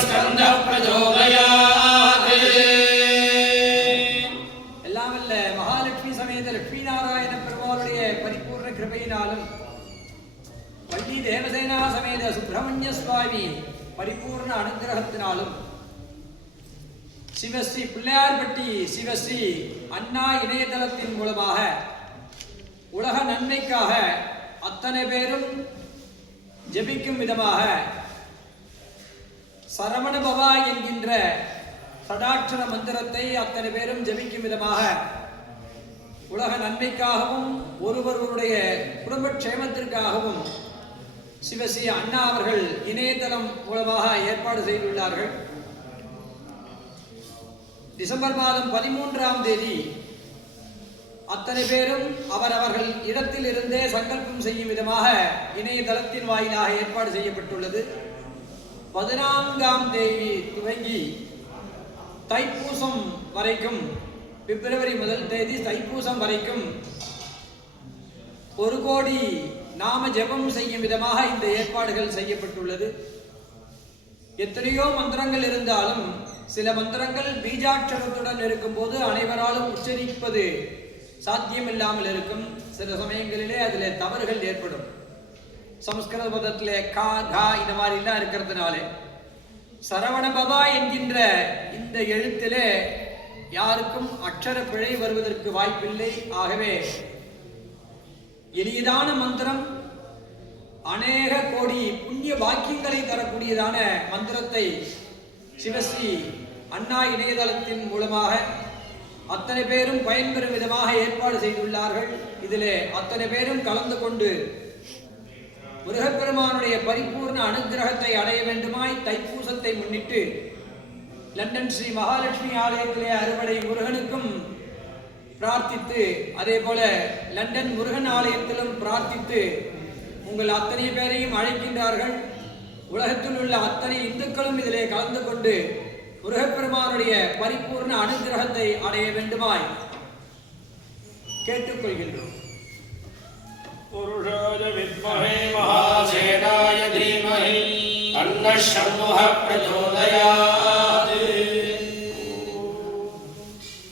स्कन्दः प्रचोदयात् எல்லாம் வல்ல மகாலட்சுமி சமேத லட்சுமி நாராயண பெருமாளுடைய பரிபூர்ண கிருபையினாலும் வள்ளி தேவசேனா சமேத சுப்பிரமணிய சுவாமி பரிபூர்ண அனுகிரகத்தினாலும் சிவஸ்ரீ பிள்ளையார்பட்டி சிவஸ்ரீ அண்ணா இணையதளத்தின் மூலமாக உலக நன்மைக்காக அத்தனை பேரும் ஜெபிக்கும் விதமாக சரவண பவா என்கின்ற சடாட்சர மந்திரத்தை அத்தனை பேரும் ஜெபிக்கும் விதமாக உலக நன்மைக்காகவும் ஒருவருடைய குடும்ப க்ஷேமத்திற்காகவும் சிவசி அண்ணா அவர்கள் இணையதளம் மூலமாக ஏற்பாடு செய்துள்ளார்கள். டிசம்பர் மாதம் பதிமூன்றாம் தேதி அத்தனை பேரும் அவரவர்கள் இடத்தில் இருந்தே சங்கல்பம் செய்யும் விதமாக இணையதளத்தின் வாயிலாக ஏற்பாடு செய்யப்பட்டுள்ளது. பதினான்காம் தேதி துவங்கி தைப்பூசம் வரைக்கும் பிப்ரவரி முதல் தேதி தைப்பூசம் வரைக்கும் ஒரு கோடி நாம ஜெபம் செய்யும் விதமாக இந்த ஏற்பாடுகள் செய்யப்பட்டுள்ளது. எத்தனையோ மந்திரங்கள் இருந்தாலும் சில மந்திரங்கள் பீஜாட்சரத்துடன் இருக்கும்போது அனைவராலும் உச்சரிப்பது சாத்தியமில்லாமல் இருக்கும். சில சமயங்களிலே அதில் தவறுகள் ஏற்படும். சமஸ்கிருத பதத்தில் கா கா இந்த மாதிரிலாம் இருக்கிறதுனாலே. சரவண பபா என்கின்ற இந்த எழுத்திலே யாருக்கும் அக்ஷர பிழை வருவதற்கு வாய்ப்பில்லை. ஆகவே எளியதான மந்திரம் அநேக கோடி புண்ணிய வாக்கியங்களை தரக்கூடியதான மந்திரத்தை சிவஸ்ரீ அண்ணா இணையதளத்தின் மூலமாக அத்தனை பேரும் பயன்பெறும் விதமாக ஏற்பாடு செய்துள்ளார்கள். இதிலே அத்தனை பேரும் கலந்து கொண்டு முருகப்பெருமானுடைய பரிபூர்ண அனுக்கிரகத்தை அடைய வேண்டுமாய் தைப்பூசத்தை முன்னிட்டு லண்டன் ஸ்ரீ மகாலட்சுமி ஆலயத்திலே அறுவடை முருகனுக்கும் பிரார்த்தித்து அதே போல லண்டன் முருகன் ஆலயத்திலும் பிரார்த்தித்து உங்கள் அத்தனை பேரையும் அழைக்கின்றார்கள். உலகத்தில் உள்ள அத்தனை இந்துக்களும் இதிலே கலந்து கொண்டு உலகப்பெருமானுடைய பரிபூர்ண அனுகிரகத்தை அடைய வேண்டுமாய் கேட்டுக்கொள்கின்றோம். புருஷோஜ வித்மஹே மகாசேனாய தீமஹி அன்ன சண்முக பிரச்சோதயாது